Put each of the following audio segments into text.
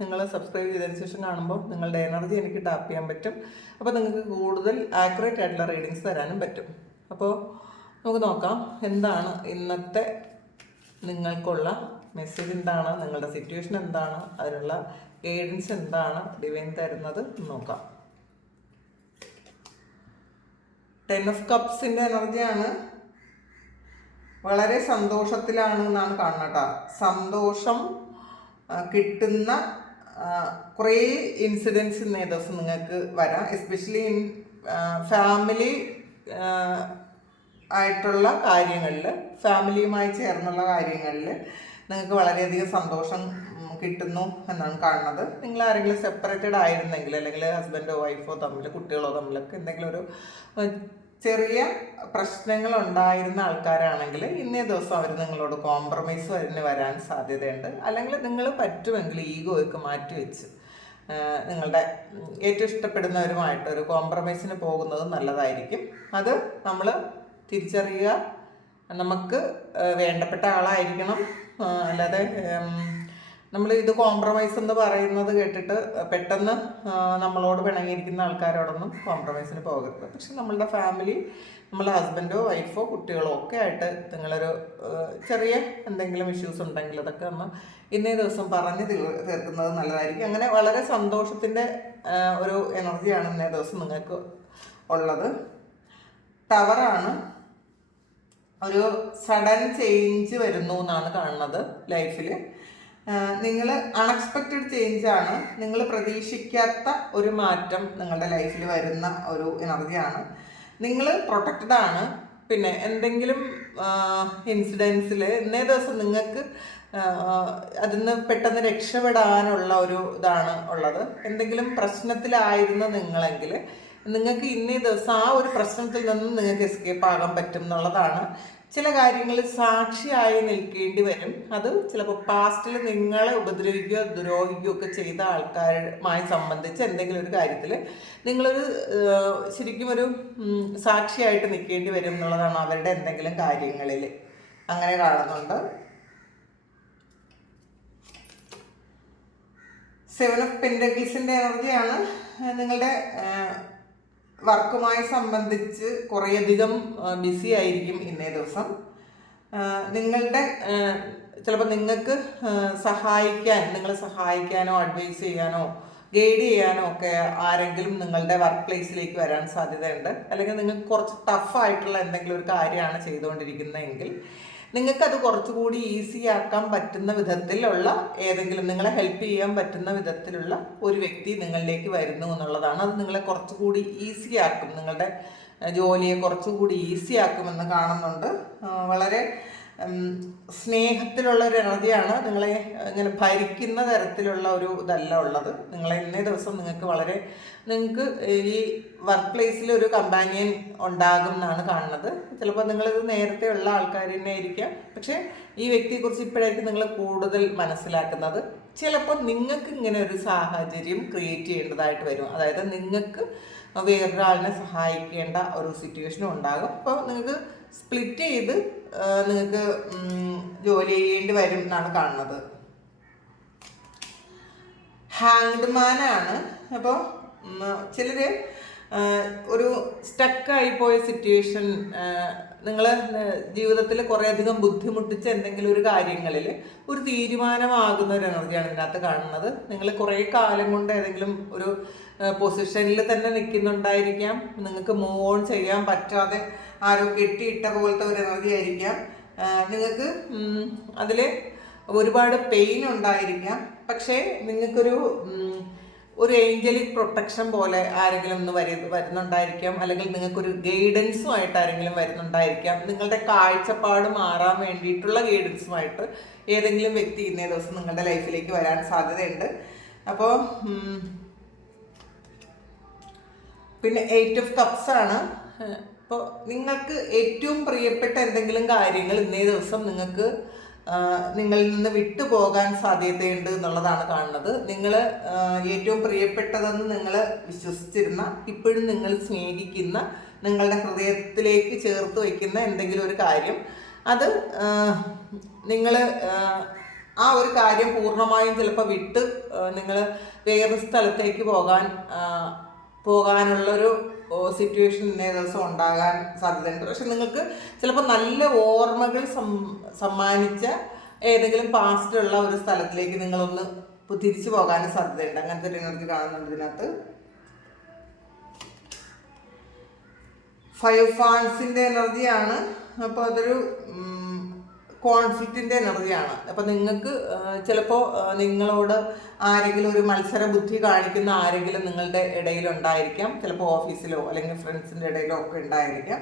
നിങ്ങൾ സബ്സ്ക്രൈബ് ചെയ്തതിന് ശേഷം കാണുമ്പോൾ നിങ്ങളുടെ എനർജി എനിക്ക് ടാപ്പ് ചെയ്യാൻ പറ്റും. അപ്പോൾ നിങ്ങൾക്ക് കൂടുതൽ ആക്യുറേറ്റ് ആയിട്ടുള്ള റീഡിങ്സ് തരാനും പറ്റും. അപ്പോൾ നമുക്ക് നോക്കാം എന്താണ് ഇന്നത്തെ നിങ്ങൾക്കുള്ള മെസ്സേജ് എന്താണ് നിങ്ങളുടെ സിറ്റുവേഷൻ എന്താണ് അതിനുള്ള ഗൈഡൻസ് എന്താണ് ഡിവൈൻ തരുന്നത് നോക്കാം. ടെൻ ഓഫ് കപ്സിന്റെ എനർജിയാണ് വളരെ സന്തോഷത്തിലാണ് എന്നാണ് കാണുന്നത് കേട്ടോ. സന്തോഷം കിട്ടുന്ന കുറേ ഇൻസിഡൻസ് ഇന്നേ ദിവസം നിങ്ങൾക്ക് വരാം. എസ്പെഷ്യലി ഇൻ ഫാമിലി ആയിട്ടുള്ള കാര്യങ്ങളിൽ ഫാമിലിയുമായി ചേർന്നുള്ള കാര്യങ്ങളിൽ നിങ്ങൾക്ക് വളരെയധികം സന്തോഷം കിട്ടുന്നു എന്നാണ് കാണുന്നത്. നിങ്ങൾ ആരെങ്കിലും സെപ്പറേറ്റഡ് ആയിരുന്നെങ്കിൽ അല്ലെങ്കിൽ ഹസ്ബൻഡോ വൈഫോ തമ്മിൽ കുട്ടികളോ തമ്മിലൊക്കെ എന്തെങ്കിലും ഒരു ചെറിയ പ്രശ്നങ്ങൾ ഉണ്ടായിരുന്ന ആൾക്കാരാണെങ്കിൽ ഇന്നേ ദിവസം അവർ നിങ്ങളോട് കോംപ്രമൈസ് വരുന്ന വരാൻ സാധ്യതയുണ്ട്. അല്ലെങ്കിൽ നിങ്ങൾ പറ്റുമെങ്കിൽ ഈഗോയൊക്കെ മാറ്റി വെച്ച് നിങ്ങളുടെ ഏറ്റവും ഇഷ്ടപ്പെടുന്നവരുമായിട്ട് ഒരു കോംപ്രമൈസിന് പോകുന്നത് നല്ലതായിരിക്കും. അത് നമ്മൾ തിരിച്ചറിയുക. നമുക്ക് വേണ്ടപ്പെട്ട ആളായിരിക്കണം. അല്ലാതെ നമ്മൾ ഇത് കോംപ്രമൈസ് എന്ന് പറയുന്നത് കേട്ടിട്ട് പെട്ടെന്ന് നമ്മളോട് പിണങ്ങിയിരിക്കുന്ന ആൾക്കാരോടൊന്നും കോംപ്രമൈസിന് പോകരുത്. പക്ഷെ നമ്മളുടെ ഫാമിലി നമ്മളെ ഹസ്ബൻഡോ വൈഫോ കുട്ടികളോ ഒക്കെ ആയിട്ട് നിങ്ങളൊരു ചെറിയ എന്തെങ്കിലും ഇഷ്യൂസ് ഉണ്ടെങ്കിൽ അതൊക്കെ ഒന്ന് ഇന്നേ ദിവസം പറഞ്ഞ് തീർക്കുന്നത് നല്ലതായിരിക്കും. അങ്ങനെ വളരെ സന്തോഷത്തിന്റെ ഒരു എനർജിയാണ് ഇന്നേ ദിവസം നിങ്ങൾക്ക് ഉള്ളത്. ടവറാണ് ഒരു സഡൻ ചേഞ്ച് വരുന്നു എന്നാണ് കാണുന്നത് ലൈഫിൽ നിങ്ങൾ അൺഎക്സ്പെക്റ്റഡ് ചേഞ്ച് ആണ്. നിങ്ങൾ പ്രതീക്ഷിക്കാത്ത ഒരു മാറ്റം നിങ്ങളുടെ ലൈഫിൽ വരുന്ന ഒരു എനർജിയാണ് നിങ്ങൾ പ്രൊട്ടക്റ്റഡ് ആണ്. പിന്നെ എന്തെങ്കിലും ഇൻസിഡൻസിൽ ഇന്നേ ദിവസം നിങ്ങൾക്ക് അതിൽ നിന്ന് പെട്ടെന്ന് രക്ഷപ്പെടാനുള്ള ഒരു ഇതാണ് ഉള്ളത്. എന്തെങ്കിലും പ്രശ്നത്തിലായിരുന്ന നിങ്ങളെങ്കിൽ നിങ്ങൾക്ക് ഇന്നേ ദിവസം ആ ഒരു പ്രശ്നത്തിൽ നിന്നും നിങ്ങൾക്ക് എസ്കേപ്പ് ആകാൻ പറ്റും എന്നുള്ളതാണ് ചില കാര്യങ്ങൾ സാക്ഷിയായി നിൽക്കേണ്ടി വരും. അത് ചിലപ്പോൾ പാസ്റ്റിൽ നിങ്ങളെ ഉപദ്രവിക്കുകയോ ദ്രോഹിക്കുകയോ ഒക്കെ ചെയ്ത ആൾക്കാരുമായി സംബന്ധിച്ച് എന്തെങ്കിലും ഒരു കാര്യത്തിൽ നിങ്ങളൊരു ശരിക്കും ഒരു സാക്ഷിയായിട്ട് നിൽക്കേണ്ടി വരും എന്നുള്ളതാണ് അവരുടെ എന്തെങ്കിലും കാര്യങ്ങളിൽ അങ്ങനെ കാണുന്നുണ്ട്. സെവൻ ഓഫ് പെൻഡക്കിൾസിന്റെ എനർജിയാണ് നിങ്ങളുടെ വർക്കുമായി സംബന്ധിച്ച് കുറേയധികം ബിസി ആയിരിക്കും ഇന്നേ ദിവസം. നിങ്ങളുടെ ചിലപ്പോൾ നിങ്ങൾക്ക് സഹായിക്കാൻ നിങ്ങളെ സഹായിക്കാനോ അഡ്വൈസ് ചെയ്യാനോ ഗൈഡ് ചെയ്യാനോ ഒക്കെ ആരെങ്കിലും നിങ്ങളുടെ വർക്ക് പ്ലേസിലേക്ക് വരാൻ സാധ്യതയുണ്ട്. അല്ലെങ്കിൽ നിങ്ങൾക്ക് കുറച്ച് ടഫായിട്ടുള്ള എന്തെങ്കിലും ഒരു കാര്യമാണ് ചെയ്തുകൊണ്ടിരിക്കുന്നതെങ്കിൽ നിങ്ങൾക്കത് കുറച്ചുകൂടി ഈസി ആക്കാൻ പറ്റുന്ന വിധത്തിലുള്ള ഏതെങ്കിലും നിങ്ങളെ ഹെൽപ്പ് ചെയ്യാൻ പറ്റുന്ന വിധത്തിലുള്ള ഒരു വ്യക്തി നിങ്ങളിലേക്ക് വരുന്നു എന്നുള്ളതാണ്. അത് നിങ്ങളെ കുറച്ചുകൂടി ഈസി ആക്കും. നിങ്ങളുടെ ജോലിയെ കുറച്ചുകൂടി ഈസി ആക്കുമെന്ന് കാണുന്നുണ്ട്. വളരെ സ്നേഹത്തിലുള്ള ഒരു എനർജിയാണ് നിങ്ങളെ ഇങ്ങനെ ഭരിക്കുന്ന തരത്തിലുള്ള ഒരു ഇതല്ല ഉള്ളത്. നിങ്ങളെ ഇന്നേ ദിവസം നിങ്ങൾക്ക് വളരെ നിങ്ങൾക്ക് ഈ വർക്ക് പ്ലേസിൽ ഒരു കമ്പാനിയൻ ഉണ്ടാകും എന്നാണ് കാണുന്നത്. ചിലപ്പോൾ നിങ്ങളിത് നേരത്തെ ഉള്ള ആൾക്കാർ തന്നെ ആയിരിക്കാം. പക്ഷേ ഈ വ്യക്തിയെക്കുറിച്ച് ഇപ്പോഴായിരിക്കും നിങ്ങൾ കൂടുതൽ മനസ്സിലാക്കുന്നത്. ചിലപ്പോൾ നിങ്ങൾക്ക് ഇങ്ങനെ ഒരു സാഹചര്യം ക്രിയേറ്റ് ചെയ്യേണ്ടതായിട്ട് വരും. അതായത് നിങ്ങൾക്ക് വേറൊരാളിനെ സഹായിക്കേണ്ട ഒരു സിറ്റുവേഷനും ഉണ്ടാകും. അപ്പോൾ നിങ്ങൾക്ക് സ്പ്ലിറ്റ് ചെയ്ത് നിങ്ങൾക്ക് ജോലി ചെയ്യേണ്ടി വരും എന്നാണ് കാണുന്നത്. ഹാങ്ഡ് മാനാണ് അപ്പോൾ ചിലർ ഒരു സ്റ്റക്കായി പോയ സിറ്റുവേഷൻ നിങ്ങൾ ജീവിതത്തിൽ കുറേയധികം ബുദ്ധിമുട്ടിച്ച എന്തെങ്കിലും ഒരു കാര്യങ്ങളിൽ ഒരു തീരുമാനമാകുന്ന ഒരു എനർജിയാണ് ഇതിനകത്ത് കാണുന്നത്. നിങ്ങൾ കുറേ കാലം കൊണ്ട് ഏതെങ്കിലും ഒരു പൊസിഷനിൽ തന്നെ നിൽക്കുന്നുണ്ടായിരിക്കാം നിങ്ങൾക്ക് മൂവ് ഓൺ ചെയ്യാൻ പറ്റാതെ ആരോ കെട്ടിയിട്ട പോലത്തെ ഒരു എനർജി ആയിരിക്കാം. നിങ്ങൾക്ക് അതിൽ ഒരുപാട് പെയിൻ ഉണ്ടായിരിക്കാം. പക്ഷേ നിങ്ങൾക്കൊരു ഒരു ഏഞ്ചലിക് പ്രൊട്ടക്ഷൻ പോലെ ആരെങ്കിലും ഒന്ന് വരു വരുന്നുണ്ടായിരിക്കാം. അല്ലെങ്കിൽ നിങ്ങൾക്കൊരു ഗൈഡൻസുമായിട്ട് ആരെങ്കിലും വരുന്നുണ്ടായിരിക്കാം. നിങ്ങളുടെ കാഴ്ചപ്പാട് മാറാൻ വേണ്ടിയിട്ടുള്ള ഗൈഡൻസുമായിട്ട് ഏതെങ്കിലും വ്യക്തി ഇന്നേ ദിവസം നിങ്ങളുടെ ലൈഫിലേക്ക് വരാൻ സാധ്യതയുണ്ട്. അപ്പോൾ പിന്നെ എയ്റ്റ് ഓഫ് കപ്സ് ആണ്. ഇപ്പോൾ നിങ്ങൾക്ക് ഏറ്റവും പ്രിയപ്പെട്ട എന്തെങ്കിലും കാര്യങ്ങൾ ഇന്നേ ദിവസം നിങ്ങൾക്ക് നിങ്ങളിൽ നിന്ന് വിട്ടുപോകാൻ സാധ്യതയുണ്ട് എന്നുള്ളതാണ് കാണുന്നത്. നിങ്ങൾ ഏറ്റവും പ്രിയപ്പെട്ടതെന്ന് നിങ്ങൾ വിശ്വസിച്ചിരുന്ന ഇപ്പോഴും നിങ്ങൾ സ്നേഹിക്കുന്ന നിങ്ങളുടെ ഹൃദയത്തിലേക്ക് ചേർത്ത് വയ്ക്കുന്ന എന്തെങ്കിലും ഒരു കാര്യം. അത് നിങ്ങൾ ആ ഒരു കാര്യം പൂർണമായും ചിലപ്പോൾ വിട്ട് നിങ്ങൾ വേറൊരു സ്ഥലത്തേക്ക് പോകാൻ പോകാനുള്ളൊരു സിറ്റുവേഷൻ ഇന്നേ ദിവസം ഉണ്ടാകാൻ സാധ്യതയുണ്ട്. പക്ഷെ നിങ്ങൾക്ക് ചിലപ്പോൾ നല്ല ഓർമ്മകൾ സമ്മാനിച്ച ഏതെങ്കിലും പാസ്റ്റുള്ള ഒരു സ്ഥലത്തിലേക്ക് നിങ്ങളൊന്ന് തിരിച്ചു പോകാനും സാധ്യതയുണ്ട്. അങ്ങനത്തെ ഒരു എനർജി കാണുന്നുണ്ട് ഇതിനകത്ത്. ഫൈവ് ഫാൻസിന്റെ എനർജിയാണ് അപ്പോൾ അതൊരു കോൺഫ്ലിക്റ്റിന്റെ എനർജിയാണ്. അപ്പം നിങ്ങൾക്ക് ചിലപ്പോൾ നിങ്ങളോട് ആരെങ്കിലും ഒരു മത്സര ബുദ്ധി കാണിക്കുന്ന ആരെങ്കിലും നിങ്ങളുടെ ഇടയിൽ ഉണ്ടായിരിക്കാം ചിലപ്പോൾ ഓഫീസിലോ അല്ലെങ്കിൽ ഫ്രണ്ട്സിന്റെ ഇടയിലോ ഒക്കെ ഉണ്ടായിരിക്കാം.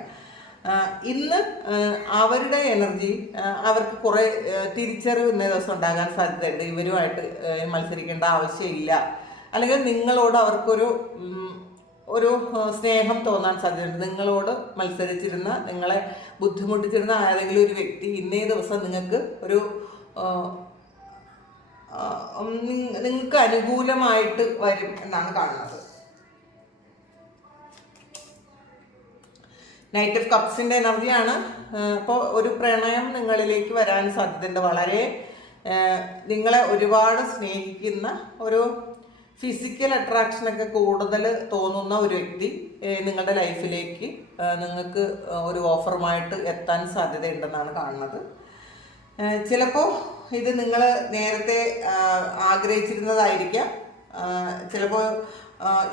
ഇന്ന് അവരുടെ എനർജി അവർക്ക് കുറേ തിരിച്ചറിവ് ഇന്നേ ദിവസം ഉണ്ടാകാൻ സാധ്യതയുണ്ട്. ഇവരുമായിട്ട് മത്സരിക്കേണ്ട ആവശ്യമില്ല. അല്ലെങ്കിൽ നിങ്ങളോട് അവർക്കൊരു ഒരു സ്നേഹം തോന്നാൻ സാധ്യതയുണ്ട്. നിങ്ങളോട് മത്സരിച്ചിരുന്ന നിങ്ങളെ ബുദ്ധിമുട്ടിച്ചിരുന്ന ആരെങ്കിലും ഒരു വ്യക്തി ഇന്നേ ദിവസം നിങ്ങൾക്ക് ഒരു നിങ്ങൾക്ക് അനുകൂലമായിട്ട് വരും എന്നാണ് കാണുന്നത്. നൈറ്റ് ഓഫ് കപ്സിന്റെ എനർജിയാണ് അപ്പോൾ ഒരു പ്രണയം നിങ്ങളിലേക്ക് വരാൻ സാധ്യതയുണ്ട്. വളരെ നിങ്ങളെ ഒരുപാട് സ്നേഹിക്കുന്ന ഒരു ഫിസിക്കൽ അട്രാക്ഷനൊക്കെ കൂടുതൽ തോന്നുന്ന ഒരു വ്യക്തി നിങ്ങളുടെ ലൈഫിലേക്ക് നിങ്ങൾക്ക് ഒരു ഓഫറുമായിട്ട് എത്താൻ സാധ്യതയുണ്ടെന്നാണ് കാണുന്നത്. ചിലപ്പോൾ ഇത് നിങ്ങൾ നേരത്തെ ആഗ്രഹിച്ചിരുന്നതായിരിക്കാം. ചിലപ്പോൾ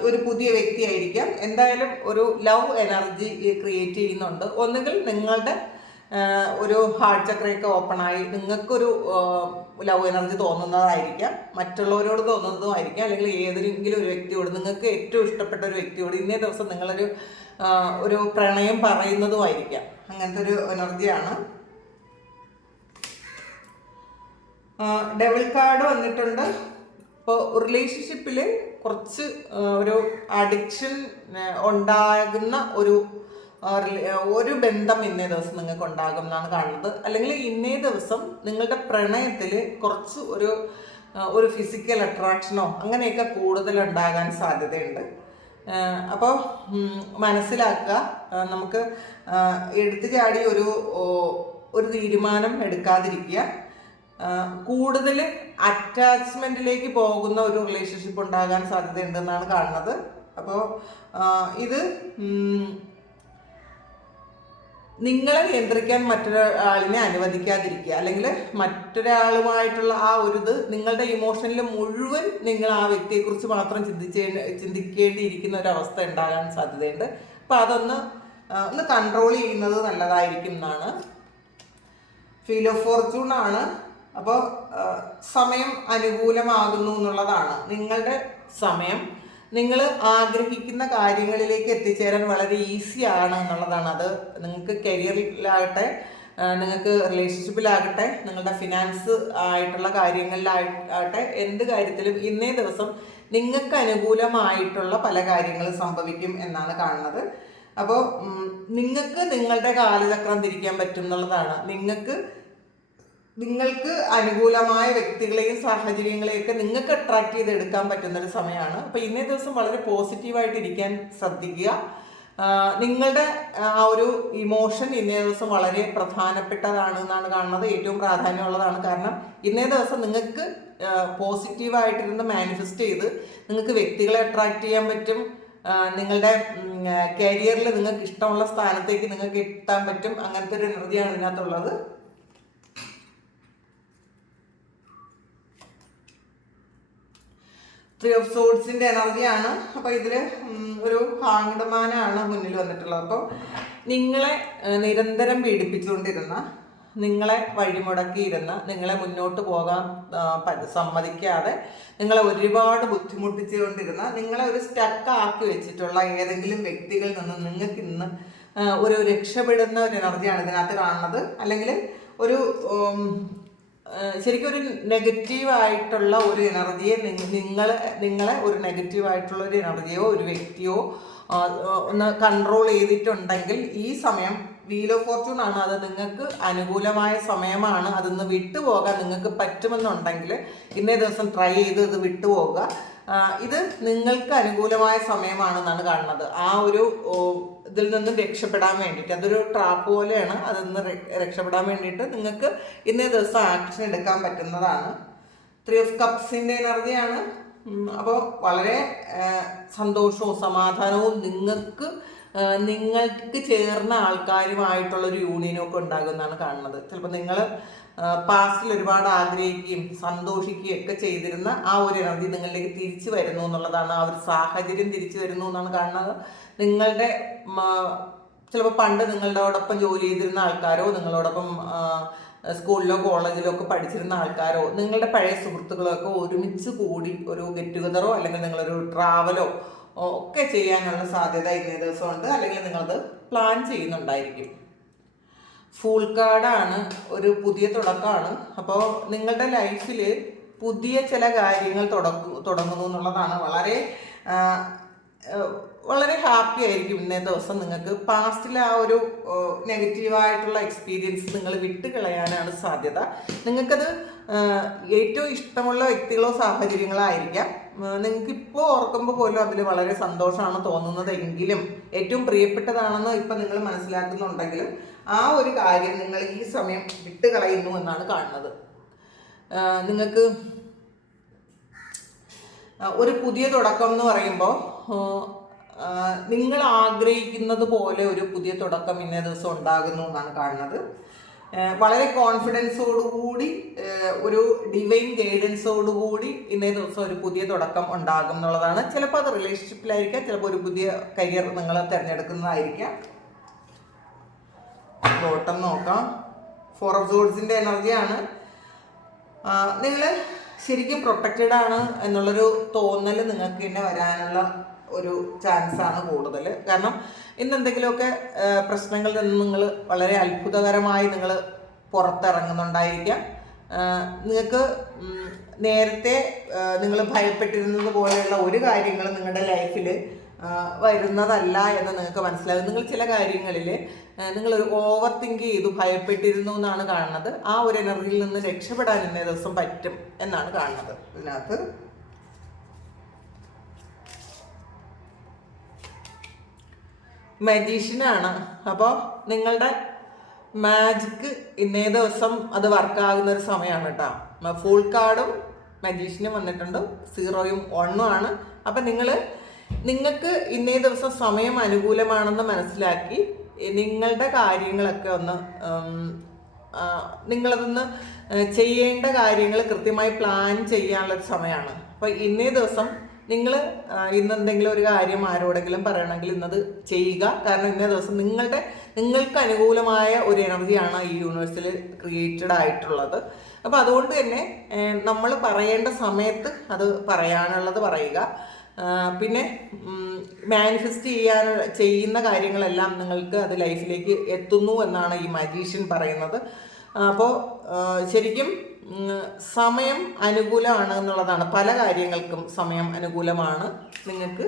ഒരു പുതിയ വ്യക്തിയായിരിക്കാം. എന്തായാലും ഒരു ലവ് എനർജി ക്രിയേറ്റ് ചെയ്യുന്നുണ്ട്. ഒന്നുകിൽ നിങ്ങളുടെ ഒരു ഹാർട്ട് ചക്രയൊക്കെ ഓപ്പണായി നിങ്ങൾക്കൊരു ലവ് എനർജി തോന്നുന്നതായിരിക്കാം. മറ്റുള്ളവരോട് തോന്നുന്നതും ആയിരിക്കാം അല്ലെങ്കിൽ ഏതെങ്കിലും ഒരു വ്യക്തിയോട് നിങ്ങൾക്ക് ഏറ്റവും ഇഷ്ടപ്പെട്ട ഒരു വ്യക്തിയോട് ഇന്നേ ദിവസം നിങ്ങളൊരു ഒരു പ്രണയം പറയുന്നതുമായിരിക്കാം. അങ്ങനത്തെ ഒരു എനർജിയാണ് ഡബിൾ കാർഡ് വന്നിട്ടുണ്ട്. ഇപ്പോൾ റിലേഷൻഷിപ്പിൽ കുറച്ച് ഒരു അഡിക്ഷൻ ഉണ്ടാകുന്ന ഒരു ഒരു ബന്ധം ഇന്നേ ദിവസം നിങ്ങൾക്ക് ഉണ്ടാകും എന്നാണ് കാണുന്നത്. അല്ലെങ്കിൽ ഇന്നേ ദിവസം നിങ്ങളുടെ പ്രണയത്തിൽ കുറച്ച് ഒരു ഒരു ഫിസിക്കൽ അട്രാക്ഷനോ അങ്ങനെയൊക്കെ കൂടുതൽ ഉണ്ടാകാൻ സാധ്യതയുണ്ട്. അപ്പോൾ മനസ്സിലാക്കുക നമുക്ക് എടുത്തു ചാടി ഒരു ഒരു തീരുമാനം എടുക്കാതിരിക്കുക. കൂടുതൽ അറ്റാച്ച്മെന്റിലേക്ക് പോകുന്ന ഒരു റിലേഷൻഷിപ്പ് ഉണ്ടാകാൻ സാധ്യതയുണ്ടെന്നാണ് കാണുന്നത്. അപ്പോൾ ഇത് നിങ്ങളെ നിയന്ത്രിക്കാൻ മറ്റൊരാളിനെ അനുവദിക്കാതിരിക്കുക. അല്ലെങ്കിൽ മറ്റൊരാളുമായിട്ടുള്ള ആ ഒരു ഇത് നിങ്ങളുടെ ഇമോഷനിൽ മുഴുവൻ നിങ്ങൾ ആ വ്യക്തിയെക്കുറിച്ച് മാത്രം ചിന്തിച്ചേ ചിന്തിക്കേണ്ടിയിരിക്കുന്ന ഒരു അവസ്ഥ ഉണ്ടാകാൻ സാധ്യതയുണ്ട്. അപ്പം അതൊന്ന് ഒന്ന് കൺട്രോൾ ചെയ്യുന്നത് നല്ലതായിരിക്കും എന്നാണ്. ഫീൽ ഓഫ് ഫോർച്യൂൺ ആണ്. അപ്പോൾ സമയം അനുകൂലമാകുന്നു എന്നുള്ളതാണ് നിങ്ങളുടെ സമയം. നിങ്ങൾ ആഗ്രഹിക്കുന്ന കാര്യങ്ങളിലേക്ക് എത്തിച്ചേരാൻ വളരെ ഈസി ആണ് എന്നുള്ളതാണ്. അത് നിങ്ങൾക്ക് കരിയറിലാകട്ടെ നിങ്ങൾക്ക് റിലേഷൻഷിപ്പിലാകട്ടെ നിങ്ങളുടെ ഫിനാൻസ് ആയിട്ടുള്ള കാര്യങ്ങളിലാകട്ടെ എന്ത് കാര്യത്തിലും ഇന്നേ ദിവസം നിങ്ങൾക്ക് അനുകൂലമായിട്ടുള്ള പല കാര്യങ്ങളും സംഭവിക്കും എന്നാണ് കാണുന്നത്. അപ്പോൾ നിങ്ങൾക്ക് നിങ്ങളുടെ കാലചക്രം തിരിക്കാൻ പറ്റും എന്നുള്ളതാണ്. നിങ്ങൾക്ക് നിങ്ങൾക്ക് അനുകൂലമായ വ്യക്തികളെയും സാഹചര്യങ്ങളെയൊക്കെ നിങ്ങൾക്ക് അട്രാക്ട് ചെയ്തെടുക്കാൻ പറ്റുന്ന ഒരു സമയമാണ്. അപ്പോൾ ഇന്നേ ദിവസം വളരെ പോസിറ്റീവായിട്ട് ഇരിക്കാൻ ശ്രദ്ധിക്കുക. നിങ്ങളുടെ ആ ഒരു ഇമോഷൻ ഇന്നേ ദിവസം വളരെ പ്രധാനപ്പെട്ടതാണ് എന്നാണ് കാണുന്നത്. ഏറ്റവും പ്രാധാന്യമുള്ളതാണ്. കാരണം ഇന്നേ ദിവസം നിങ്ങൾക്ക് പോസിറ്റീവായിട്ടിരുന്ന് മാനിഫെസ്റ്റ് ചെയ്ത് നിങ്ങൾക്ക് വ്യക്തികളെ അട്രാക്ട് ചെയ്യാൻ പറ്റും. നിങ്ങളുടെ കരിയറിൽ നിങ്ങൾക്ക് ഇഷ്ടമുള്ള സ്ഥാനത്തേക്ക് നിങ്ങൾക്ക് എത്താൻ പറ്റും. അങ്ങനത്തെ ഒരു എനർജിയാണ് ഇതിനകത്തുള്ളത്. ത്രീ ഓഫ് സോഡ്സിന്റെ എനർജിയാണ്. അപ്പൊ ഇതിൽ ഒരു ഹാങ്ഡമാനാണ് മുന്നിൽ വന്നിട്ടുള്ളത്. അപ്പോൾ നിങ്ങളെ നിരന്തരം പീഡിപ്പിച്ചുകൊണ്ടിരുന്ന നിങ്ങളെ വഴിമുടക്കിയിരുന്ന നിങ്ങളെ മുന്നോട്ട് പോകാൻ സമ്മതിക്കാതെ നിങ്ങളെ ഒരുപാട് ബുദ്ധിമുട്ടിച്ചുകൊണ്ടിരുന്ന നിങ്ങളെ ഒരു സ്റ്റക്ക് ആക്കി വെച്ചിട്ടുള്ള ഏതെങ്കിലും വ്യക്തികളിൽ നിന്ന് നിങ്ങൾക്ക് ഇന്ന് ഒരു രക്ഷപ്പെടുന്ന ഒരു എനർജിയാണ് ഇതിനകത്ത് കാണുന്നത്. അല്ലെങ്കിൽ ഒരു ശരിക്കും ഒരു നെഗറ്റീവ് ആയിട്ടുള്ള ഒരു എനർജിയെ നിങ്ങൾ നിങ്ങളെ ഒരു നെഗറ്റീവായിട്ടുള്ള ഒരു എനർജിയോ ഒരു വ്യക്തിയോ ഒന്ന് കൺട്രോൾ ചെയ്തിട്ടുണ്ടെങ്കിൽ ഈ സമയം വീൽ ഓഫ് ഫോർച്യൂൺ ആണ്. അത് നിങ്ങൾക്ക് അനുകൂലമായ സമയമാണ്. അതിന്ന് വിട്ടുപോകാൻ നിങ്ങൾക്ക് പറ്റുമെന്നുണ്ടെങ്കിൽ ഇന്നേ ദിവസം ട്രൈ ചെയ്ത് ഇത് വിട്ടുപോകുക ഇത് നിങ്ങൾക്ക് അനുകൂലമായ സമയമാണെന്നാണ് കാണുന്നത്. ആ ഒരു ഇതിൽ നിന്ന് രക്ഷപ്പെടാൻ വേണ്ടിയിട്ട്. അതൊരു ട്രാപ്പ് പോലെയാണ്. അതിൽ നിന്ന് രക്ഷപ്പെടാൻ വേണ്ടിയിട്ട് നിങ്ങൾക്ക് ഇന്നേ ദിവസം ആക്ഷൻ എടുക്കാൻ പറ്റുന്നതാണ്. ത്രീ ഓഫ് കപ്സിന്റെ എനർജിയാണ് അപ്പോൾ വളരെ സന്തോഷവും സമാധാനവും നിങ്ങൾക്ക് നിങ്ങൾക്ക് ചേർന്ന ആൾക്കാരുമായിട്ടുള്ളൊരു ഒക്കെ ഉണ്ടാകുമെന്നാണ് കാണുന്നത്. ചിലപ്പോൾ നിങ്ങൾ പാസ്റ്റിൽ ഒരുപാട് ആഗ്രഹിക്കുകയും സന്തോഷിക്കുകയും ഒക്കെ ചെയ്തിരുന്ന ആ ഒരു എനർജി നിങ്ങളിലേക്ക് തിരിച്ചു വരുന്നു എന്നുള്ളതാണ്. ആ ഒരു സാഹചര്യം തിരിച്ചു വരുന്നു എന്നാണ് കാണുന്നത്. നിങ്ങളുടെ ചിലപ്പോൾ പണ്ട് നിങ്ങളോടൊപ്പം ജോലി ചെയ്തിരുന്ന ആൾക്കാരോ നിങ്ങളോടൊപ്പം സ്കൂളിലോ കോളേജിലോ ഒക്കെ പഠിച്ചിരുന്ന ആൾക്കാരോ നിങ്ങളുടെ പഴയ സുഹൃത്തുക്കളോ ഒക്കെ ഒരുമിച്ച് കൂടി ഒരു ഗെറ്റ് ടുഗതറോ അല്ലെങ്കിൽ നിങ്ങളൊരു ട്രാവലോ ഒക്കെ ചെയ്യാനുള്ള സാധ്യത ഇന്നേ ദിവസമുണ്ട്. അല്ലെങ്കിൽ നിങ്ങളത് പ്ലാൻ ചെയ്യുന്നുണ്ടായിരിക്കും. ഫുൾ കാർഡാണ് ഒരു പുതിയ തുടക്കമാണ്. അപ്പോൾ നിങ്ങളുടെ ലൈഫിൽ പുതിയ ചില കാര്യങ്ങൾ തുടങ്ങു തുടങ്ങുന്നു എന്നുള്ളതാണ്. വളരെ വളരെ ഹാപ്പി ആയിരിക്കും ഇന്നേ ദിവസം നിങ്ങൾക്ക്. പാസ്റ്റിലെ ആ ഒരു നെഗറ്റീവായിട്ടുള്ള എക്സ്പീരിയൻസ് നിങ്ങൾ വിട്ട് കളയാനാണ് സാധ്യത. നിങ്ങൾക്കത് ഏറ്റവും ഇഷ്ടമുള്ള വ്യക്തികളോ സാഹചര്യങ്ങളോ ആയിരിക്കാം നിങ്ങൾക്ക് ഇപ്പോൾ ഓർക്കുമ്പോൾ പോലും അതിൽ വളരെ സന്തോഷമാണ് തോന്നുന്നത് എങ്കിലും ഏറ്റവും പ്രിയപ്പെട്ടതാണെന്ന് ഇപ്പം നിങ്ങൾ മനസ്സിലാക്കുന്നുണ്ടെങ്കിലും ആ ഒരു കാര്യം നിങ്ങൾ ഈ സമയം വിട്ട് കളയുന്നു എന്നാണ് കാണുന്നത്. നിങ്ങൾക്ക് ഒരു പുതിയ തുടക്കം എന്ന് പറയുമ്പോൾ നിങ്ങൾ ആഗ്രഹിക്കുന്നത് പോലെ ഒരു പുതിയ തുടക്കം ഇന്നേ ദിവസം ഉണ്ടാകുന്നു എന്നാണ് കാണുന്നത്. വളരെ കോൺഫിഡൻസോടുകൂടി ഒരു ഡിവൈൻ ഗൈഡൻസോടുകൂടി ഇന്നേ ദിവസം ഒരു പുതിയ തുടക്കം ഉണ്ടാകും എന്നുള്ളതാണ്. ചിലപ്പോൾ അത് റിലേഷൻഷിപ്പിലായിരിക്കാം ചിലപ്പോൾ ഒരു പുതിയ കരിയർ നിങ്ങൾ തിരഞ്ഞെടുക്കുന്നതായിരിക്കാം. ബോട്ടം നോക്കാം. ഫോർ ഓഫ് സോഡ്സിന്റെ എനർജിയാണ് നിങ്ങൾ ശരിക്കും പ്രൊട്ടക്റ്റഡ് ആണ് എന്നുള്ളൊരു തോന്നൽ നിങ്ങൾക്ക് തന്നെ വരാനുള്ള ഒരു ചാൻസ് ആണ് കൂടുതൽ കാരണം ഇന്ന് എന്തെങ്കിലുമൊക്കെ പ്രശ്നങ്ങളിൽ നിന്ന് നിങ്ങൾ വളരെ അത്ഭുതകരമായി നിങ്ങൾ പുറത്തിറങ്ങുന്നുണ്ടായിരിക്കാം. നിങ്ങൾക്ക് നേരത്തെ നിങ്ങൾ ഭയപ്പെട്ടിരുന്നത് പോലെയുള്ള ഒരു കാര്യങ്ങളും നിങ്ങളുടെ ലൈഫിൽ വരുന്നതല്ല എന്ന് നിങ്ങൾക്ക് മനസ്സിലാകും. നിങ്ങൾ ചില കാര്യങ്ങളിൽ നിങ്ങൾ ഓവർ തിങ്ക് ചെയ്തു ഭയപ്പെട്ടിരുന്നു എന്നാണ് കാണുന്നത്. ആ ഒരു എനർജിയിൽ നിന്ന് രക്ഷപ്പെടാൻ ഇന്നേ ദിവസം പറ്റും എന്നാണ് കാണുന്നത്. ഇതിനകത്ത് മജീഷ്യനാണ് അപ്പോൾ നിങ്ങളുടെ മാജിക്ക് ഇന്നേ ദിവസം അത് വർക്കാകുന്ന ഒരു സമയമാണ് കേട്ടോ. ഫുൾ കാർഡും മജീഷ്യനും വന്നിട്ടുണ്ട്. സീറോയും ഒണ്ണും ആണ്. അപ്പം നിങ്ങൾ നിങ്ങൾക്ക് ഇന്നേ ദിവസം സമയം അനുകൂലമാണെന്ന് മനസ്സിലാക്കി നിങ്ങളുടെ കാര്യങ്ങളൊക്കെ ഒന്ന് നിങ്ങളതൊന്ന് ചെയ്യേണ്ട കാര്യങ്ങൾ കൃത്യമായി പ്ലാൻ ചെയ്യാനുള്ള സമയമാണ്. അപ്പോൾ ഇന്നേ ദിവസം നിങ്ങൾ ഇന്ന് എന്തെങ്കിലും ഒരു കാര്യം ആരോടെങ്കിലും പറയണമെങ്കിൽ ഇന്നത് ചെയ്യുക. കാരണം ഇന്നേ ദിവസം നിങ്ങളുടെ നിങ്ങൾക്ക് അനുകൂലമായ ഒരു എനർജിയാണ് ഈ യൂണിവേഴ്സിൽ ക്രിയേറ്റഡ് ആയിട്ടുള്ളത്. അപ്പോൾ അതുകൊണ്ട് തന്നെ നമ്മൾ പറയേണ്ട സമയത്ത് അത് പറയാനുള്ളത് പറയുക. പിന്നെ മാനിഫെസ്റ്റ് ചെയ്യാൻ ചെയ്യുന്ന കാര്യങ്ങളെല്ലാം നിങ്ങൾക്ക് അത് ലൈഫിലേക്ക് എത്തുന്നു എന്നാണ് ഈ മജീഷ്യൻ പറയുന്നത്. അപ്പോൾ ശരിക്കും സമയം അനുകൂലമാണ് എന്നുള്ളതാണ്. പല കാര്യങ്ങൾക്കും സമയം അനുകൂലമാണ്. നിങ്ങൾക്ക്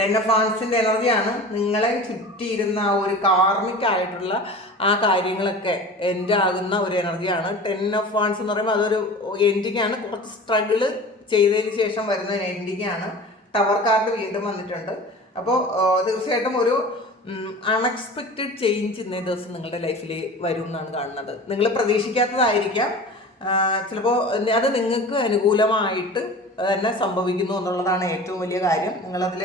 ടെൻ ഓഫ് ആൻസിന്റെ എനർജിയാണ് നിങ്ങളെ ചുറ്റിയിരുന്ന ആ ഒരു കാർമിക് ആയിട്ടുള്ള ആ കാര്യങ്ങളൊക്കെ എൻഡ് ആകുന്ന ഒരു എനർജിയാണ്. ടെൻ ഓഫ് ആൻസ് എന്ന് പറയുമ്പോൾ അതൊരു എൻഡിങ് ആണ് കുറച്ച് സ്ട്രഗിൾ ചെയ്തതിന് ശേഷം വരുന്ന ഒരു എൻഡിങ് ആണ് ടവർ കാർഡ് വീണ്ടും വന്നിട്ടുണ്ട്. അപ്പോൾ തീർച്ചയായിട്ടും ഒരു അൺഎക്സ്പെക്റ്റഡ് ചേഞ്ച് ഇന്നേ ദിവസം നിങ്ങളുടെ ലൈഫിൽ വരും എന്നാണ് കാണുന്നത്. നിങ്ങൾ പ്രതീക്ഷിക്കാത്തതായിരിക്കാം. ചിലപ്പോൾ അത് നിങ്ങൾക്ക് അനുകൂലമായിട്ട് തന്നെ സംഭവിക്കുന്നു എന്നുള്ളതാണ് ഏറ്റവും വലിയ കാര്യം. നിങ്ങളതിൽ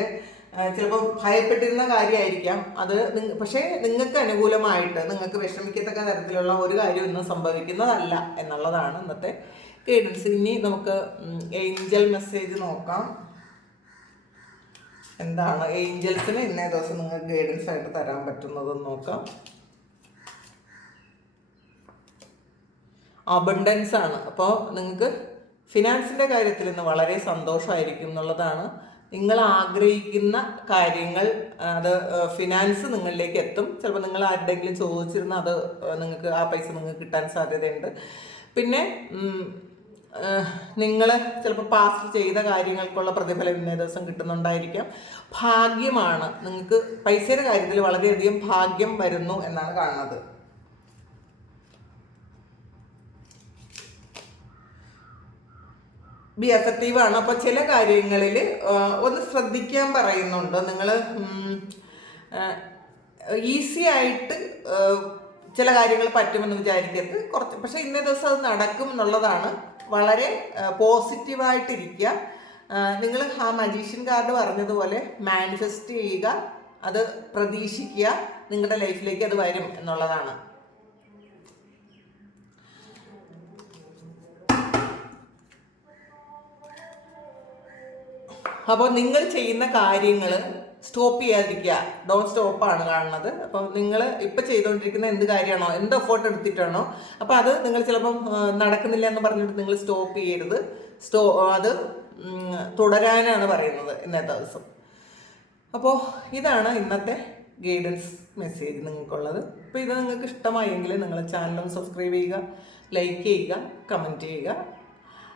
ചിലപ്പോൾ ഭയപ്പെട്ടിരുന്ന കാര്യമായിരിക്കാം അത് പക്ഷേ നിങ്ങൾക്ക് അനുകൂലമായിട്ട് നിങ്ങൾക്ക് വിഷമിക്കത്തക്ക തരത്തിലുള്ള ഒരു കാര്യം ഇന്ന് സംഭവിക്കുന്നതല്ല എന്നുള്ളതാണ് ഇന്നത്തെ ഗൈഡൻസ് ഇനി നമുക്ക് ഏഞ്ചൽ മെസ്സേജ് നോക്കാം. എന്താണ് ഏഞ്ചൽസിന് ഇന്നേ ദിവസം നിങ്ങൾക്ക് ഗൈഡൻസ് ആയിട്ട് തരാൻ പറ്റുന്നതെന്ന് നോക്കാം. അബണ്ടൻസ് ആണ്. അപ്പോൾ നിങ്ങൾക്ക് ഫിനാൻസിന്റെ കാര്യത്തിൽ ഇന്ന് വളരെ സന്തോഷമായിരിക്കും എന്നുള്ളതാണ് നിങ്ങൾ ആഗ്രഹിക്കുന്ന കാര്യങ്ങൾ അത് ഫിനാൻസ് നിങ്ങളിലേക്ക് എത്തും. ചിലപ്പോൾ നിങ്ങൾ ആരുടെങ്കിലും ചോദിച്ചിരുന്ന അത് നിങ്ങൾക്ക് ആ പൈസ നിങ്ങൾക്ക് കിട്ടാൻ സാധ്യതയുണ്ട്. പിന്നെ നിങ്ങൾ ചിലപ്പോൾ പാസ് ചെയ്ത കാര്യങ്ങൾക്കുള്ള പ്രതിഫലം ഇന്നേ ദിവസം കിട്ടുന്നുണ്ടായിരിക്കാം. ഭാഗ്യമാണ്. നിങ്ങൾക്ക് പൈസയുടെ കാര്യത്തിൽ വളരെയധികം ഭാഗ്യം വരുന്നു എന്നാണ് കാണുന്നത്. ബി അസക്റ്റീവ് ആണ്. അപ്പോൾ ചില കാര്യങ്ങളിൽ ഒന്ന് ശ്രദ്ധിക്കാൻ പറയുന്നുണ്ട്. നിങ്ങൾ ഈസി ആയിട്ട് ചില കാര്യങ്ങൾ പറ്റുമെന്ന് വിചാരിക്കരുത്. കുറച്ച് പക്ഷേ ഇന്നേ ദിവസം അത് നടക്കും എന്നുള്ളതാണ്. വളരെ പോസിറ്റീവായിട്ടിരിക്കുക നിങ്ങൾ ആ മജീഷ്യൻ കാർഡ് പറഞ്ഞതുപോലെ മാനിഫെസ്റ്റ് ചെയ്യുക. അത് പ്രതീക്ഷിക്കുക. നിങ്ങളുടെ ലൈഫിലേക്ക് അത് വരും എന്നുള്ളതാണ്. അപ്പോൾ നിങ്ങൾ ചെയ്യുന്ന കാര്യങ്ങൾ സ്റ്റോപ്പ് ചെയ്യാതിരിക്കുക. ഡോൺ സ്റ്റോപ്പാണ് കാണുന്നത്. അപ്പം നിങ്ങൾ ഇപ്പം ചെയ്തുകൊണ്ടിരിക്കുന്ന എന്ത് കാര്യമാണോ എന്ത് എഫേർട്ട് എടുത്തിട്ടാണോ അപ്പോൾ അത് നിങ്ങൾ ചിലപ്പം നടക്കുന്നില്ല എന്ന് പറഞ്ഞിട്ട് നിങ്ങൾ സ്റ്റോപ്പ് ചെയ്യരുത്. സ്റ്റോ അത് തുടരാനാണ് പറയുന്നത് ഇന്നത്തെ ദിവസം. അപ്പോൾ ഇതാണ് ഇന്നത്തെ ഗൈഡൻസ് മെസ്സേജ് നിങ്ങൾക്കുള്ളത്. അപ്പോൾ ഇത് നിങ്ങൾക്ക് ഇഷ്ടമായെങ്കിൽ നിങ്ങൾ ചാനലും സബ്സ്ക്രൈബ് ചെയ്യുക ലൈക്ക് ചെയ്യുക കമന്റ് ചെയ്യുക.